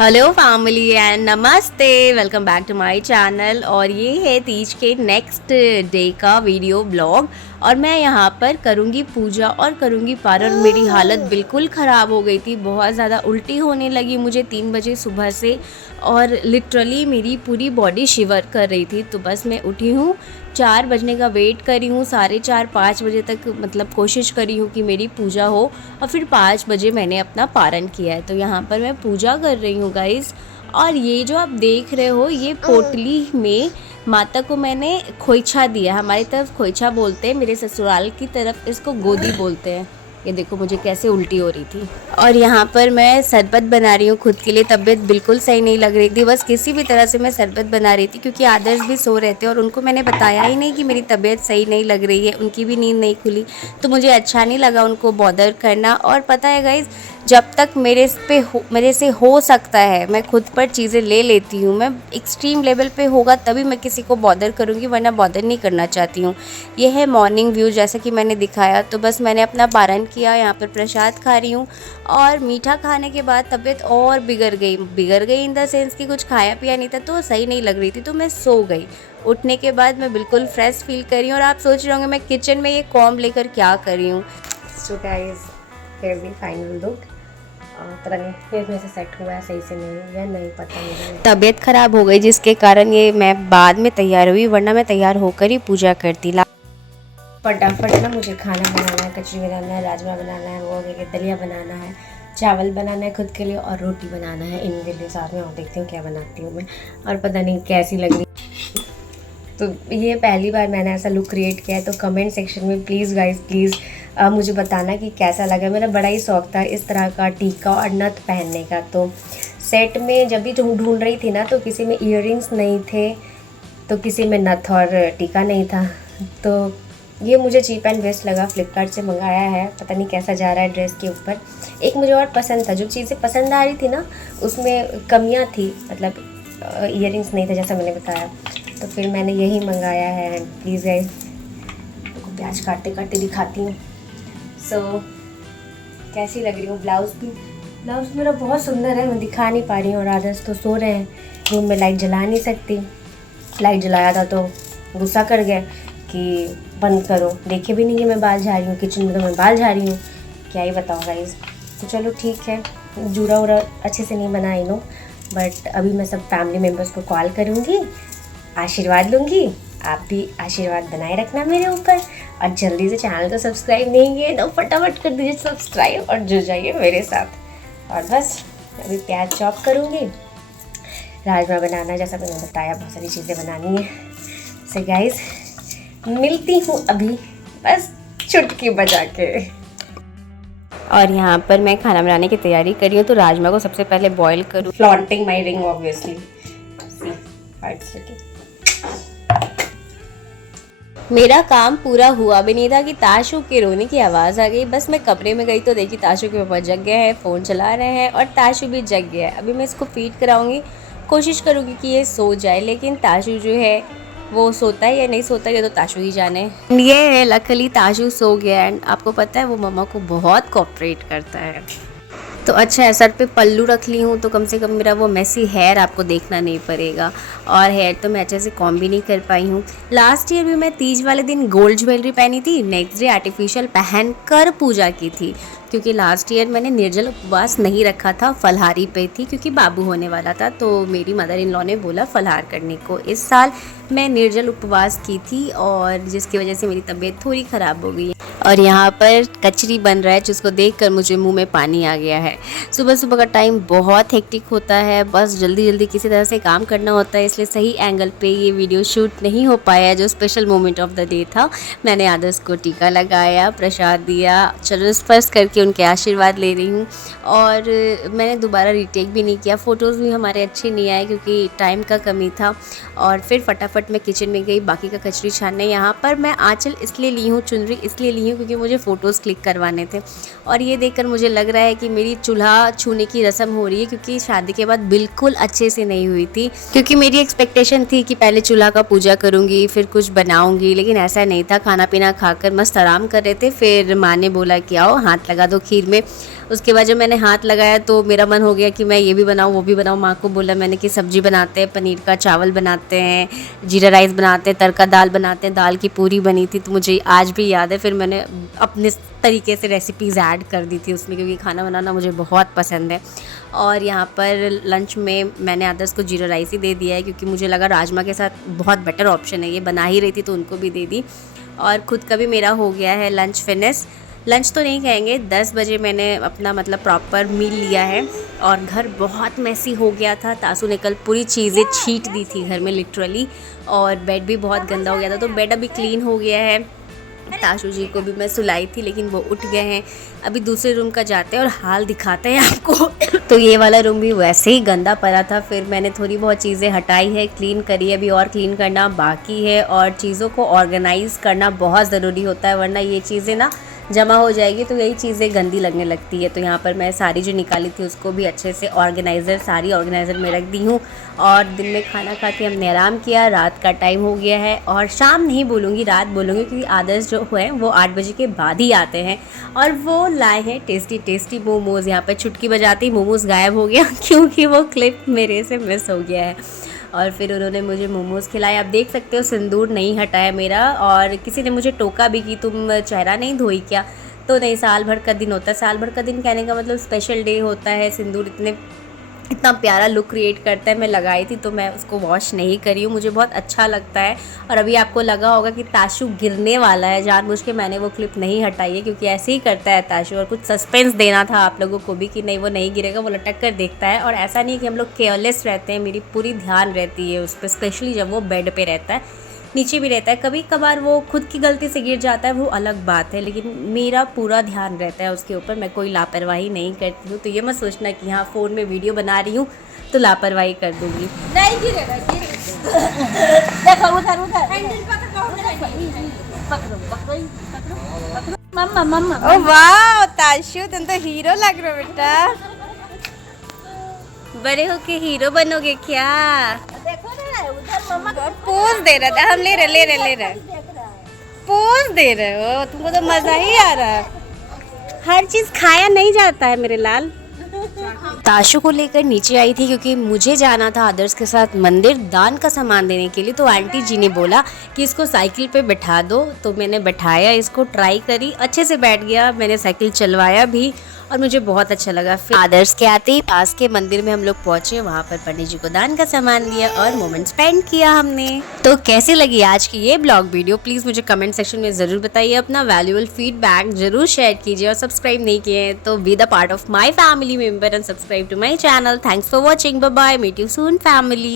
Hello family and नमस्ते, welcome back to my channel. और ये है तीज के नेक्स्ट डे का वीडियो ब्लॉग। और मैं यहाँ पर करूँगी पूजा और करूँगी पारण। मेरी हालत बिल्कुल ख़राब हो गई थी, बहुत ज़्यादा उल्टी होने लगी मुझे 3 बजे सुबह से, और लिटरली मेरी पूरी बॉडी शिवर कर रही थी। तो बस मैं उठी हूँ, 4 बजने का वेट करी हूँ, 4:30-5 बजे तक मतलब कोशिश करी हूँ कि मेरी पूजा हो, और फिर 5 बजे मैंने अपना पारण किया है। तो यहाँ पर मैं पूजा कर रही हूँ गाइस। और ये जो आप देख रहे हो, ये पोटली में माता को मैंने खोइछा दिया। हमारी तरफ खोइछा बोलते हैं, मेरे ससुराल की तरफ इसको गोदी बोलते हैं। ये देखो मुझे कैसे उल्टी हो रही थी। और यहाँ पर मैं शरबत बना रही हूँ खुद के लिए। तबीयत बिल्कुल सही नहीं लग रही थी, बस किसी भी तरह से मैं शरबत बना रही थी, क्योंकि आदर्श भी सो रहे थे और उनको मैंने बताया ही नहीं कि मेरी तबीयत सही नहीं लग रही है। उनकी भी नींद नहीं खुली, तो मुझे अच्छा नहीं लगा उनको बॉदर करना। और पता है गाइज, जब तक मेरे से हो सकता है मैं खुद पर चीज़ें ले लेती हूँ। मैं एक्सट्रीम लेवल पे होगा तभी मैं किसी को बॉदर करूँगी, वरना बॉदर नहीं करना चाहती हूँ। ये है मॉर्निंग व्यू जैसा कि मैंने दिखाया। तो बस मैंने अपना पारण किया, यहाँ पर प्रसाद खा रही हूँ। और मीठा खाने के बाद तबीयत और बिगड़ गई इन द सेंस कि कुछ खाया पिया नहीं था, तो सही नहीं लग रही थी, तो मैं सो गई। उठने के बाद मैं बिल्कुल फ्रेश फील कर रही हूँ। और आप सोच रहे होंगे मैं किचन में ये कॉम्ब लेकर क्या कर रही हूँ। So guys, here the final look. पता नहीं फेस में से सेट हुआ है सही से नहीं, या नहीं पता मुझे। तबीयत ख़राब हो गई जिसके कारण ये मैं बाद में तैयार हुई, वरना मैं तैयार होकर ही पूजा करती। फटाफट ना मुझे खाना बनाना है, कचरी बनाना है, राजमा बनाना है, वो दलिया बनाना है, चावल बनाना है खुद के लिए, और रोटी बनाना है इनके लिए साथ में। और देखती हूँ क्या बनाती हूँ मैं, और पता नहीं कैसी लग रही। तो ये पहली बार मैंने ऐसा लुक क्रिएट किया है। तो कमेंट सेक्शन में प्लीज़ गाइस, प्लीज़ मुझे बताना कि कैसा लगा। मेरा बड़ा ही शौक था इस तरह का टीका और नथ पहनने का। तो सेट में जब भी ढूंढ रही थी ना, तो किसी में ईयररिंग्स नहीं थे, तो किसी में नथ और टीका नहीं था। तो ये मुझे चीप एंड बेस्ट लगा, फ्लिपकार्ट से मंगाया है। पता नहीं कैसा जा रहा है ड्रेस के ऊपर। एक मुझे और पसंद था, जो चीज़ें पसंद आ रही थी ना उसमें कमियां थी, मतलब ईयररिंग्स नहीं थे जैसा मैंने बताया। तो फिर मैंने यही मंगाया है। प्लीज़ गाइस, आपको प्याज काटते काटते दिखाती हूँ। सो कैसी लग रही हूँ। ब्लाउज़ मेरा बहुत सुंदर है, मैं दिखा नहीं पा रही हूँ। और आदर्श तो सो रहे हैं, रूम में लाइट जला नहीं सकती। लाइट जलाया था तो गुस्सा कर गए कि बंद करो। देखे भी नहीं कि मैं बाल झा रही हूँ, किचन में तो मैं बाल झा रही हूँ, क्या ही बताऊँ गाइस। तो चलो ठीक है, जूड़ा उड़ा अच्छे से नहीं बना आई नो, बट अभी मैं सब फैमिली मेम्बर्स को कॉल करूँगी, आशीर्वाद लूँगी। आप भी आशीर्वाद बनाए रखना मेरे ऊपर, और जल्दी से चैनल को सब्सक्राइब नहीं किए तो फटाफट कर दीजिए सब्सक्राइब, और जुड़ जाइए मेरे साथ। और बस अभी प्याज चॉप करूँगी, राजमा बनाना जैसा मैंने बताया, बहुत सारी चीज़ें बनानी है। सो गाइस, मिलती हूँ अभी बस चुटकी बजा के। और यहाँ पर मैं खाना बनाने की तैयारी कर रही हूँ। तो राजमा को सबसे पहले बॉईल करूँ। फ्लॉन्टिंग माई रिंग ऑब्वियसली। मेरा काम पूरा हुआ भी नहीं था कि ताशु के रोने की आवाज़ आ गई। बस मैं कमरे में गई तो देखी ताशु के पापा जग गए हैं, फ़ोन चला रहे हैं, और ताशु भी जग गया है। अभी मैं इसको फीड कराऊंगी, कोशिश करूँगी कि ये सो जाए, लेकिन ताशु जो है वो सोता है या नहीं सोता ये तो ताशु ही जाने। ये है लकीली ताशु सो गया। एंड आपको पता है वो मम्मा को बहुत कोऑपरेट करता है। तो अच्छा है, सर पे पल्लू रख ली हूँ तो कम से कम मेरा वो मेसी हेयर आपको देखना नहीं पड़ेगा। और हेयर तो मैं अच्छे से कॉम भी नहीं कर पाई हूँ। लास्ट ईयर भी मैं तीज वाले दिन गोल्ड ज्वेलरी पहनी थी, नेक्स्ट डे आर्टिफिशियल पहन कर पूजा की थी, क्योंकि लास्ट ईयर मैंने निर्जल उपवास नहीं रखा था, फलहारी पे थी, क्योंकि बाबू होने वाला था। तो मेरी मदर इन लॉ ने बोला फलहार करने को। इस साल मैं निर्जल उपवास की थी, और जिसकी वजह से मेरी तबीयत थोड़ी ख़राब हो गई। और यहाँ पर कचरी बन रहा है, जिसको देखकर मुझे मुंह में पानी आ गया है। सुबह सुबह का टाइम बहुत हेक्टिक होता है, बस जल्दी जल्दी किसी तरह से काम करना होता है, इसलिए सही एंगल पे ये वीडियो शूट नहीं हो पाया। जो special moment of the day था, मैंने आदर्श को टीका लगाया, प्रसाद दिया, चरण स्पर्श करके उनके आशीर्वाद ले रही हूँ। और मैंने दोबारा रीटेक भी नहीं किया। फ़ोटोज़ भी हमारे अच्छे नहीं आए क्योंकि टाइम का कमी था। और फिर फटाफट मैं किचन में गई बाकी का कचरी छानने। यहाँ पर मैं आँचल इसलिए ली हूँ, चुनरी इसलिए ली हूँ क्योंकि मुझे फ़ोटोज़ क्लिक करवाने थे। और ये देखकर मुझे लग रहा है कि मेरी चूल्हा छूने की रस्म हो रही है, क्योंकि शादी के बाद बिल्कुल अच्छे से नहीं हुई थी। क्योंकि मेरी एक्सपेक्टेशन थी कि पहले चूल्हा का पूजा करूँगी फिर कुछ बनाऊँगी, लेकिन ऐसा नहीं था। खाना पीना खाकर मस्त आराम कर रहे थे, फिर माँ ने बोला कि आओ हाथ लगा दो खीर में। उसके बाद जब मैंने हाथ लगाया तो मेरा मन हो गया कि मैं ये भी बनाऊँ वो भी बनाऊँ। माँ को बोला मैंने कि सब्ज़ी बनाते हैं, पनीर का चावल बनाते हैं, जीरा राइस बनाते हैं, तड़का दाल बनाते हैं। दाल की पूरी बनी थी तो मुझे आज भी याद है। फिर मैंने अपने तरीके से रेसिपीज़ ऐड कर दी थी उसमें, क्योंकि खाना बनाना मुझे बहुत पसंद है। और यहाँ पर लंच में मैंने अदर्स को जीरा राइस ही दे दिया है, क्योंकि मुझे लगा राजमा के साथ बहुत बेटर ऑप्शन है। ये बना ही रही थी तो उनको भी दे दी। और ख़ुद का भी मेरा हो गया है लंच फिनिश। लंच तो नहीं कहेंगे, 10 बजे मैंने अपना मतलब प्रॉपर मील लिया है। और घर बहुत मैसी हो गया था। तासू ने कल पूरी चीज़ें छींट दी थी घर में लिटरली। और बेड भी बहुत गंदा हो गया था, तो बेड अभी क्लीन हो गया है। ताशु जी को भी मैं सुलाई थी लेकिन वो उठ गए हैं। अभी दूसरे रूम का जाते हैं और हाल दिखाते हैं आपको। तो ये वाला रूम भी वैसे ही गंदा पड़ा था। फिर मैंने थोड़ी बहुत चीज़ें हटाई है, क्लीन करी है। अभी और क्लीन करना बाकी है। और चीज़ों को ऑर्गेनाइज़ करना बहुत ज़रूरी होता है, वरना ये चीज़ें ना जमा हो जाएगी तो यही चीज़ें गंदी लगने लगती है। तो यहाँ पर मैं सारी जो निकाली थी उसको भी अच्छे से सारी ऑर्गेनाइज़र में रख दी हूँ। और दिन में खाना खा के हमने आराम किया। रात का टाइम हो गया है, और शाम नहीं बोलूँगी, रात बोलूँगी, क्योंकि आदर्श जो है वो 8 बजे के बाद ही आते हैं। और वो लाए हैं टेस्टी टेस्टी मोमोज़। यहाँ पर चुटकी बजाते ही मोमोज़ गायब हो गया क्योंकि वो क्लिप मेरे से मिस हो गया है। और फिर उन्होंने मुझे मोमोज़ खिलाए। आप देख सकते हो सिंदूर नहीं हटाया मेरा। और किसी ने मुझे टोका भी कि तुम चेहरा नहीं धोई क्या? तो नहीं, साल भर का दिन होता है। साल भर का दिन कहने का मतलब स्पेशल डे होता है। सिंदूर इतना प्यारा लुक क्रिएट करता है। मैं लगाई थी तो मैं उसको वॉश नहीं करी हूँ, मुझे बहुत अच्छा लगता है। और अभी आपको लगा होगा कि ताशु गिरने वाला है, जानबूझ के मैंने वो क्लिप नहीं हटाई है, क्योंकि ऐसे ही करता है ताशु। और कुछ सस्पेंस देना था आप लोगों को भी कि नहीं वो नहीं गिरेगा, वो लटक कर देखता है। और ऐसा नहीं कि हम लोग केयरलेस रहते हैं, मेरी पूरी ध्यान रहती है उस पर, स्पेशली जब वो बेड पर रहता है, नीचे भी रहता है। कभी कभार वो खुद की गलती से गिर जाता है, वो अलग बात है, लेकिन मेरा पूरा ध्यान रहता है उसके ऊपर। मैं कोई लापरवाही नहीं करती हूँ। तो ये मत सोचना कि हाँ फ़ोन में वीडियो बना रही हूँ तो लापरवाही कर दूँगी। नहीं गिरेगा, देखो उधर उधर पकड़ो पकड़ो पकड़ो। मम्मा मम्मा। ओ वाह ताशु, तुम तो हीरो लग रहे हो बेटा। बड़े होके हीरो बनोगे क्या? देखो ना उधर मम्मा पोज दे रहा था। हम ले रहे पोज दे रहे हो, तुमको तो मजा ही आ रहा है। हर चीज खाया नहीं जाता है मेरे लाल। ताशु को लेकर नीचे आई थी क्योंकि मुझे जाना था आदर्श के साथ मंदिर दान का सामान देने के लिए। तो आंटी जी ने बोला कि इसको साइकिल पे बैठा दो, तो मैंने बैठाया, इसको ट्राई करी, अच्छे से बैठ गया। मैंने साइकिल चलवाया भी और मुझे बहुत अच्छा लगा। फिर आदर्श के आते ही पास के मंदिर में हम लोग पहुंचे, वहाँ पर पंडित जी को दान का सामान दिया और मोमेंट स्पेंड किया हमने। तो कैसी लगी आज की ये ब्लॉग वीडियो, प्लीज़ मुझे कमेंट सेक्शन में ज़रूर बताइए। अपना वैल्यूएबल फीडबैक जरूर शेयर कीजिए। और सब्सक्राइब नहीं किए हैं तो be the part of my family member and subscribe to my channel. Thanks for watching, bye bye, meet you soon family.